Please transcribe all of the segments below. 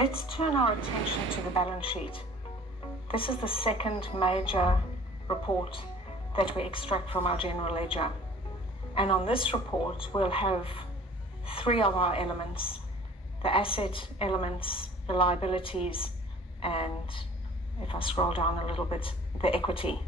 Let's turn our attention to the balance sheet. This is the second major report that we extract from our general ledger. And on this report, we'll have three of our elements: the asset elements, the liabilities, and if I scroll down a little bit, the equity.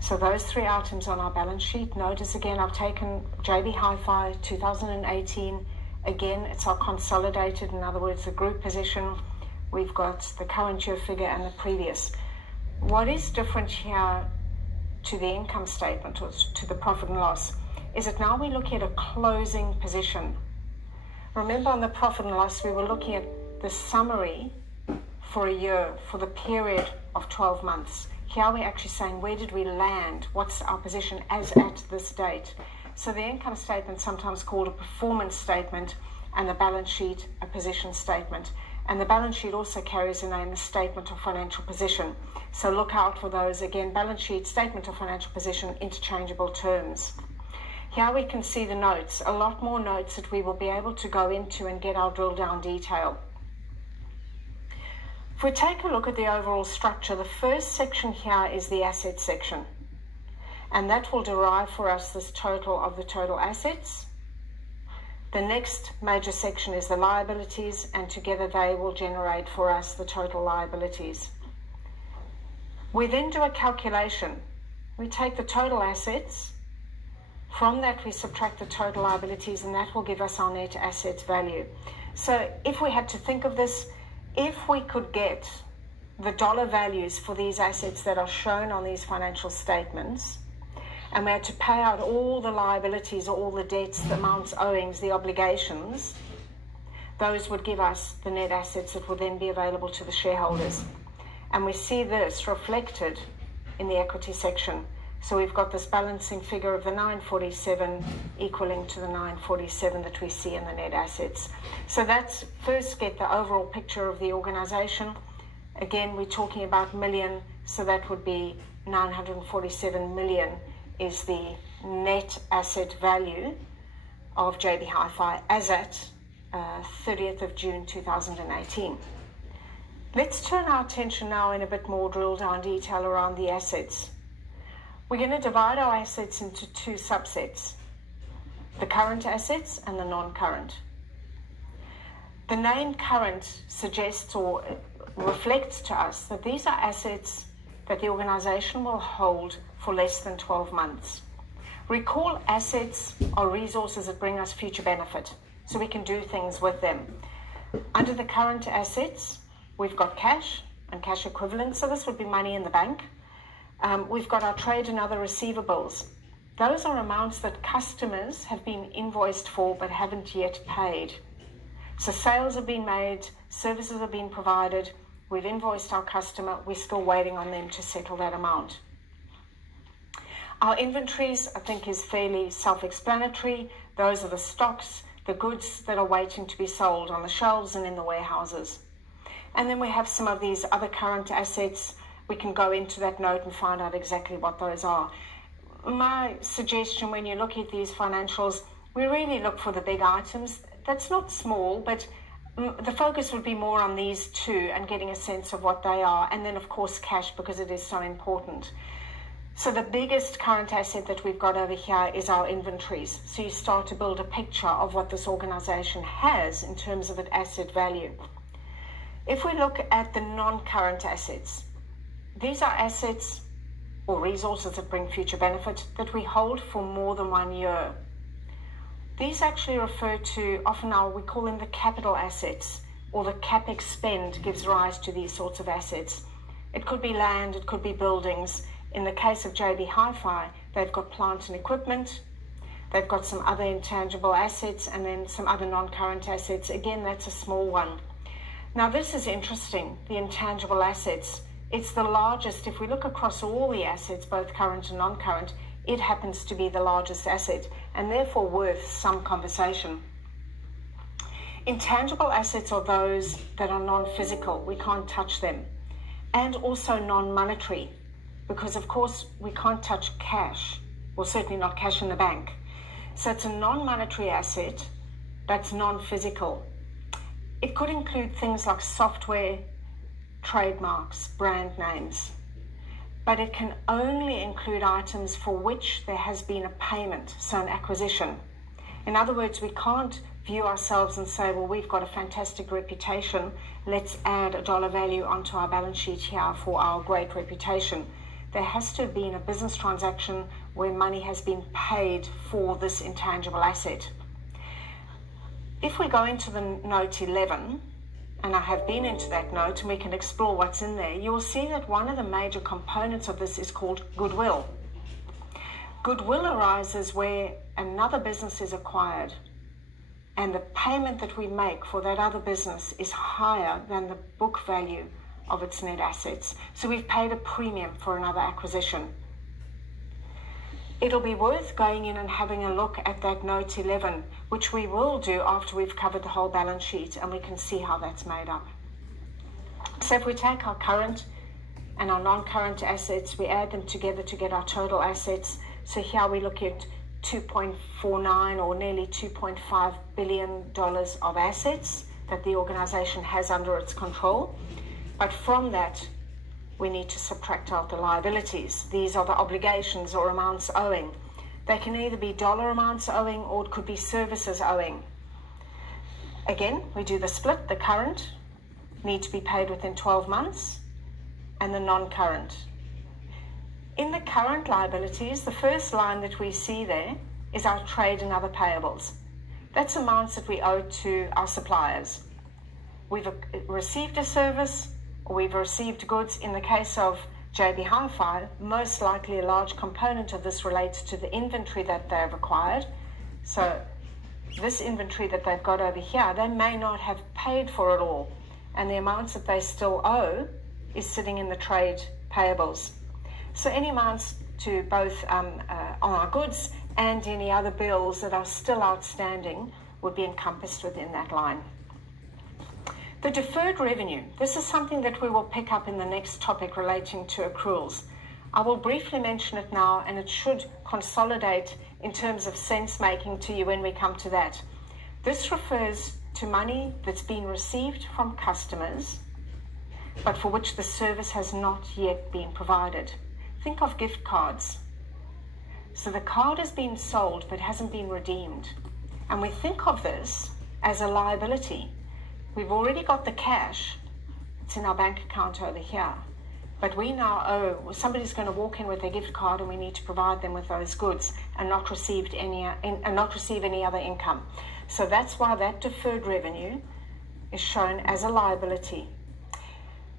So those three items on our balance sheet. Notice again, I've taken JB Hi-Fi 2018. Again, it's our consolidated, in other words, the group position. We've got the current year figure and the previous. What is different here to the income statement or to the profit and loss is that now we look at a closing position. Remember, on the profit and loss, we were looking at the summary for a year, for the period of 12 months. Here we're actually saying, where did we land? What's our position as at this date? So the income statement, sometimes called a performance statement, and the balance sheet, a position statement. And the balance sheet also carries the name, a statement of financial position. So look out for those. Again, balance sheet, statement of financial position, interchangeable terms. Here we can see the notes, a lot more notes that we will be able to go into and get our drill down detail. If we take a look at the overall structure, the first section here is the asset section. And that will derive for us this total of the total assets. The next major section is the liabilities, and together they will generate for us the total liabilities. We then do a calculation. We take the total assets. From that, we subtract the total liabilities, and that will give us our net assets value. So if we had to think of this, if we could get the dollar values for these assets that are shown on these financial statements, and we had to pay out all the liabilities, all the debts, the amounts, owings, the obligations, those would give us the net assets that would then be available to the shareholders. And we see this reflected in the equity section. So we've got this balancing figure of the 947 equaling to the 947 that we see in the net assets. So that's first get the overall picture of the organization. Again, we're talking about million, so that would be 947 million is the net asset value of JB Hi-Fi as at 30th of June 2018. Let's turn our attention now in a bit more drill down detail around the assets. We're going to divide our assets into two subsets: the current assets and the non-current. The name current suggests or reflects to us that these are assets that the organization will hold for less than 12 months. Recall, assets are resources that bring us future benefit, so we can do things with them. Under the current assets, we've got cash and cash equivalents, so this would be money in the bank. We've got our trade and other receivables. Those are amounts that customers have been invoiced for but haven't yet paid. So sales have been made, services have been provided, we've invoiced our customer, we're still waiting on them to settle that amount. Our inventories, I think, is fairly self-explanatory. Those are the stocks, the goods that are waiting to be sold on the shelves and in the warehouses. And then we have some of these other current assets. We can go into that note and find out exactly what those are. My suggestion when you look at these financials, we really look for the big items. That's not small, but the focus would be more on these two and getting a sense of what they are. And then, of course, cash, because it is so important. So the biggest current asset that we've got over here is our inventories. So you start to build a picture of what this organization has in terms of its asset value. If we look at the non-current assets, these are assets or resources that bring future benefit that we hold for more than 1 year. These actually refer to, often now we call them the capital assets, or the CapEx spend gives rise to these sorts of assets. It could be land, it could be buildings. In the case of JB Hi-Fi, they've got plant and equipment, they've got some other intangible assets, and then some other non-current assets. Again, that's a small one. Now this is interesting, the intangible assets. It's the largest. If we look across all the assets, both current and non-current, it happens to be the largest asset and therefore worth some conversation. Intangible assets are those that are non-physical. We can't touch them. And also non-monetary, because of course we can't touch cash, well, certainly not cash in the bank. So it's a non-monetary asset that's non-physical. It could include things like software, trademarks, brand names, but it can only include items for which there has been a payment, so an acquisition. In other words, we can't view ourselves and say, well, we've got a fantastic reputation, let's add a dollar value onto our balance sheet here for our great reputation. There has to have been a business transaction where money has been paid for this intangible asset. If we go into the note 11, and I have been into that note, and we can explore what's in there, you will see that one of the major components of this is called goodwill. Goodwill arises where another business is acquired and the payment that we make for that other business is higher than the book value of its net assets. So we've paid a premium for another acquisition. It'll be worth going in and having a look at that note 11, which we will do after we've covered the whole balance sheet, and we can see how that's made up. So if we take our current and our non-current assets, we add them together to get our total assets. So here we look at 2.49 or nearly $2.5 billion of assets that the organization has under its control. But from that, we need to subtract out the liabilities. These are the obligations or amounts owing. They can either be dollar amounts owing or it could be services owing. Again, we do the split. The current need to be paid within 12 months and the non-current. In the current liabilities, the first line that we see there is our trade and other payables. That's amounts that we owe to our suppliers. We've received a service, or we've received goods. In the case of JB Hi-Fi, most likely a large component of this relates to the inventory that they've acquired. So this inventory that they've got over here, they may not have paid for it all, and the amounts that they still owe is sitting in the trade payables. So any amounts to both on our goods and any other bills that are still outstanding would be encompassed within that line. The deferred revenue, this is something that we will pick up in the next topic relating to accruals. I will briefly mention it now, and it should consolidate in terms of sense making to you when we come to that. This refers to money that's been received from customers, but for which the service has not yet been provided. Think of gift cards. So the card has been sold but hasn't been redeemed. And we think of this as a liability. We've already got the cash. It's in our bank account over here. But we now owe, somebody's going to walk in with their gift card and we need to provide them with those goods and not receive any other income. So that's why that deferred revenue is shown as a liability.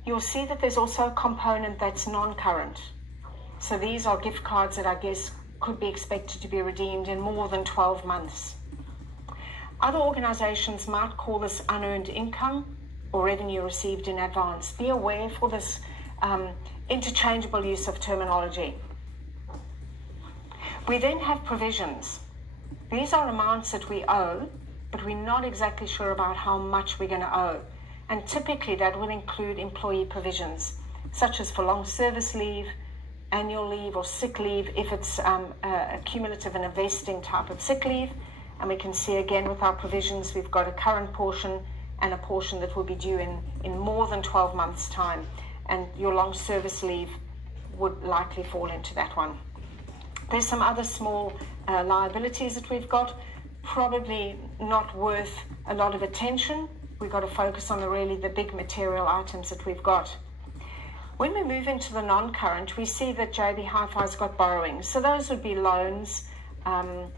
You'll see that there's also a component that's non-current. So these are gift cards that I guess could be expected to be redeemed in more than 12 months. Other organizations might call this unearned income or revenue received in advance. Be aware for this interchangeable use of terminology. We then have provisions. These are amounts that we owe, but we're not exactly sure about how much we're going to owe. And typically that will include employee provisions, such as for long service leave, annual leave or sick leave if it's a cumulative and a vesting type of sick leave. And we can see again with our provisions, we've got a current portion and a portion that will be due in more than 12 months' time. And your long service leave would likely fall into that one. There's some other small liabilities that we've got, probably not worth a lot of attention. We've got to focus on the big material items that we've got. When we move into the non-current, we see that JB Hi-Fi's got borrowings. So those would be loans, loans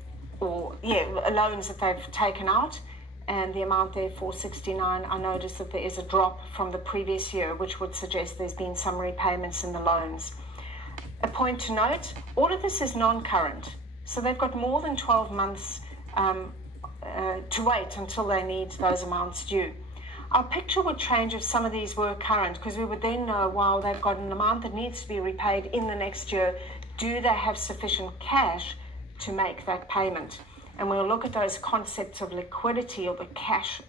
that they've taken out, and the amount there, $469. I noticed that there is a drop from the previous year, which would suggest there's been some repayments in the loans. A point to note, all of this is non-current. So they've got more than 12 months to wait until they need those amounts due. Our picture would change if some of these were current, because we would then know, wow, they've got an amount that needs to be repaid in the next year. Do they have sufficient cash to make that payment? And we'll look at those concepts of liquidity or the cash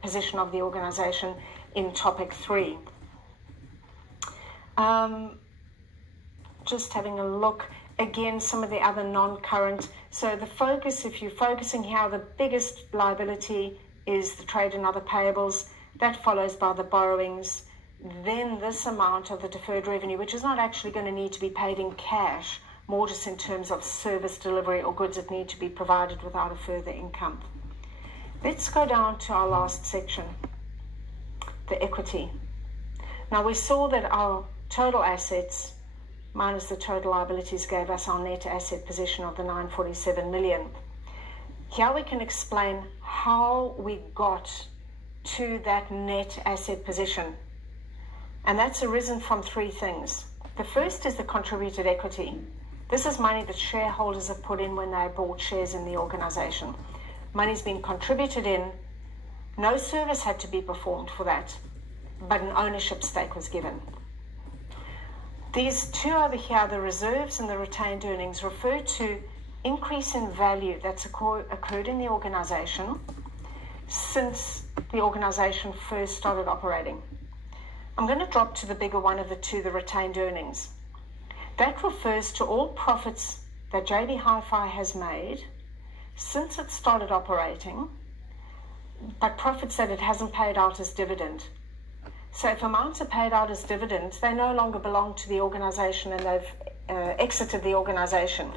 position of the organization in topic 3. Just having a look again, some of the other non-current. So the focus, if you're focusing here, the biggest liability is the trade and other payables. That follows by the borrowings. Then this amount of the deferred revenue, which is not actually going to need to be paid in cash, more just in terms of service delivery or goods that need to be provided without a further income. Let's go down to our last section, the equity. Now we saw that our total assets minus the total liabilities gave us our net asset position of the 947 million. Here we can explain how we got to that net asset position. And that's arisen from three things. The first is the contributed equity. This is money that shareholders have put in when they bought shares in the organization. Money's been contributed in. No service had to be performed for that, but an ownership stake was given. These two over here, the reserves and the retained earnings, refer to increase in value that's occurred in the organization since the organization first started operating. I'm going to drop to the bigger one of the two, the retained earnings. That refers to all profits that JB Hi-Fi has made since it started operating, but profits that it hasn't paid out as dividend. So if amounts are paid out as dividends, they no longer belong to the organization and they've exited the organization.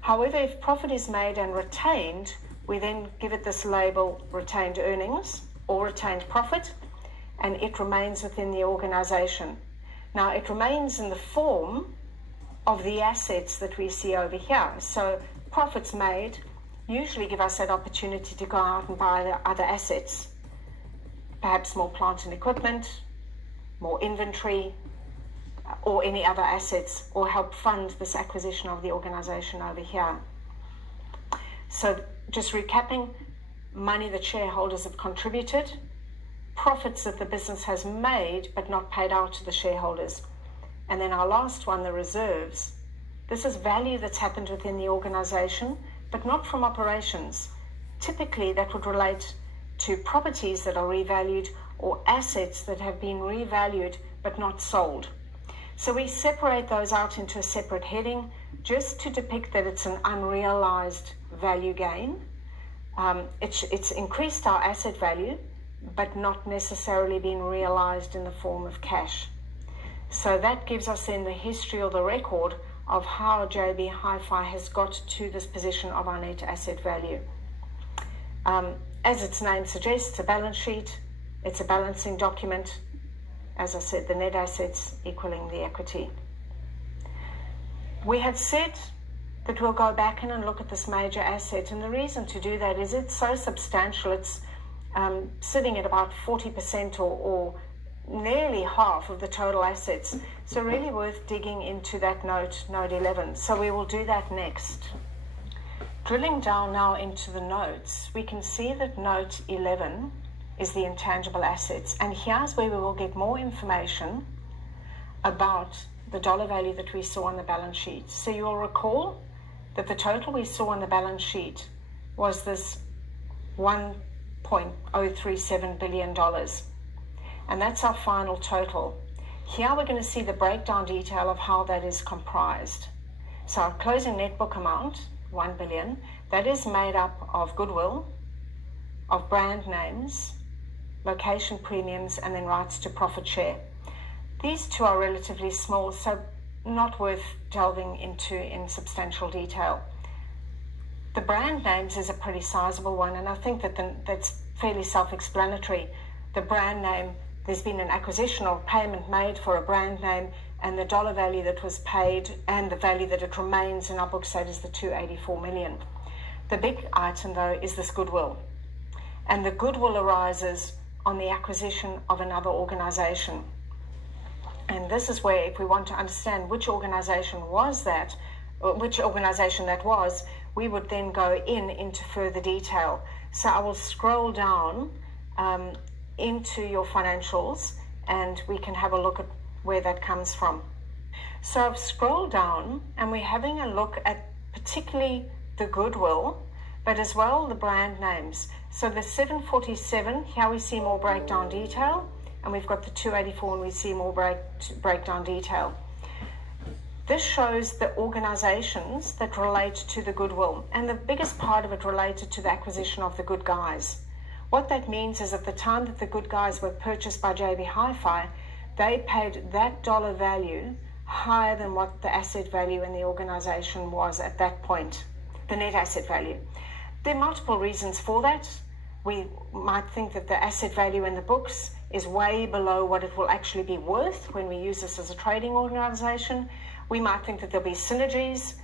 However, if profit is made and retained, we then give it this label, retained earnings or retained profit, and it remains within the organization. Now, it remains in the form of the assets that we see over here. So profits made usually give us that opportunity to go out and buy the other assets, perhaps more plant and equipment, more inventory, or any other assets, or help fund this acquisition of the organization over here. So just recapping, money that shareholders have contributed, profits that the business has made but not paid out to the shareholders. And then our last one, the reserves. This is value that's happened within the organization, but not from operations. Typically, that would relate to properties that are revalued or assets that have been revalued but not sold. So we separate those out into a separate heading just to depict that it's an unrealized value gain. It's increased our asset value, but not necessarily been realized in the form of cash. So that gives us then the history or the record of how JB Hi-Fi has got to this position of our net asset value. As its name suggests, a balance sheet, it's a balancing document. As I said, the net assets equaling the equity. We had said that we'll go back in and look at this major asset, and the reason to do that is it's so substantial. It's sitting at about 40% or nearly half of the total assets. So really worth digging into that note 11. So we will do that next. Drilling down now into the notes, we can see that note 11 is the intangible assets. And here's where we will get more information about the dollar value that we saw on the balance sheet. So you'll recall that the total we saw on the balance sheet was this $1.037 billion. And that's our final total. Here we're going to see the breakdown detail of how that is comprised. So our closing net book amount, 1 billion, that is made up of goodwill, of brand names, location premiums, and then rights to profit share. These two are relatively small, so not worth delving into in substantial detail. The brand names is a pretty sizable one, and I think that that's fairly self-explanatory. The brand name, there's been an acquisition or payment made for a brand name, and the dollar value that was paid and the value that it remains in our book state is the 284 million. The big item, though, is this goodwill. And the goodwill arises on the acquisition of another organization. And this is where, if we want to understand which organization was that, or which organization that was, we would then go into further detail. So I will scroll down into your financials and we can have a look at where that comes from. So I've scrolled down and we're having a look at particularly the goodwill, but as well the brand names. So the 747, here we see more breakdown detail, and we've got the 284 and we see more breakdown detail. This shows the organizations that relate to the goodwill, and the biggest part of it related to the acquisition of the Good Guys, What that means is at the time that the Good Guys were purchased by JB Hi-Fi, they paid that dollar value higher than what the asset value in the organization was at that point, the net asset value. There are multiple reasons for that. We might think that the asset value in the books is way below what it will actually be worth when we use this as a trading organization. We might think that there'll be synergies.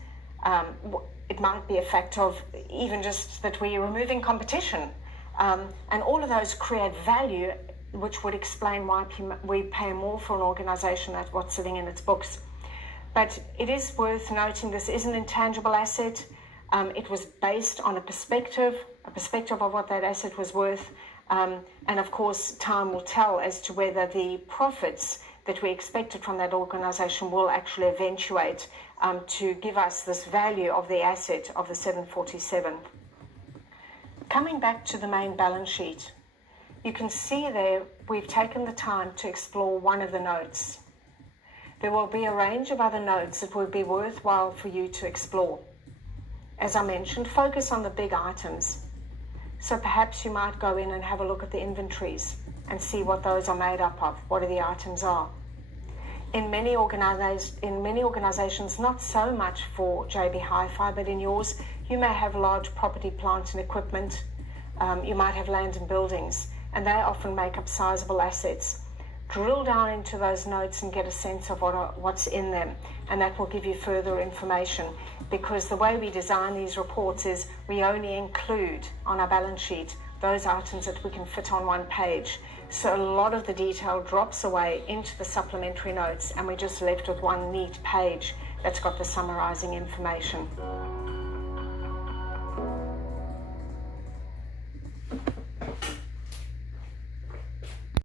It might be a fact of even just that we're removing competition. And all of those create value, which would explain why we pay more for an organization than what's sitting in its books. But it is worth noting this is an intangible asset. It was based on a perspective of what that asset was worth. And of course, time will tell as to whether the profits that we expected from that organization will actually eventuate to give us this value of the asset of the 747. Coming back to the main balance sheet, you can see there we've taken the time to explore one of the notes. There will be a range of other notes that will be worthwhile for you to explore. As I mentioned, focus on the big items. So perhaps you might go in and have a look at the inventories and see what those are made up of, what the items are. In many organizations, not so much for JB Hi-Fi, but in yours, you may have large property, plant and equipment. You might have land and buildings, and they often make up sizable assets. Drill down into those notes and get a sense of what's in them, and that will give you further information, because the way we design these reports is we only include on our balance sheet those items that we can fit on one page. So a lot of the detail drops away into the supplementary notes, and we're just left with one neat page that's got the summarizing information.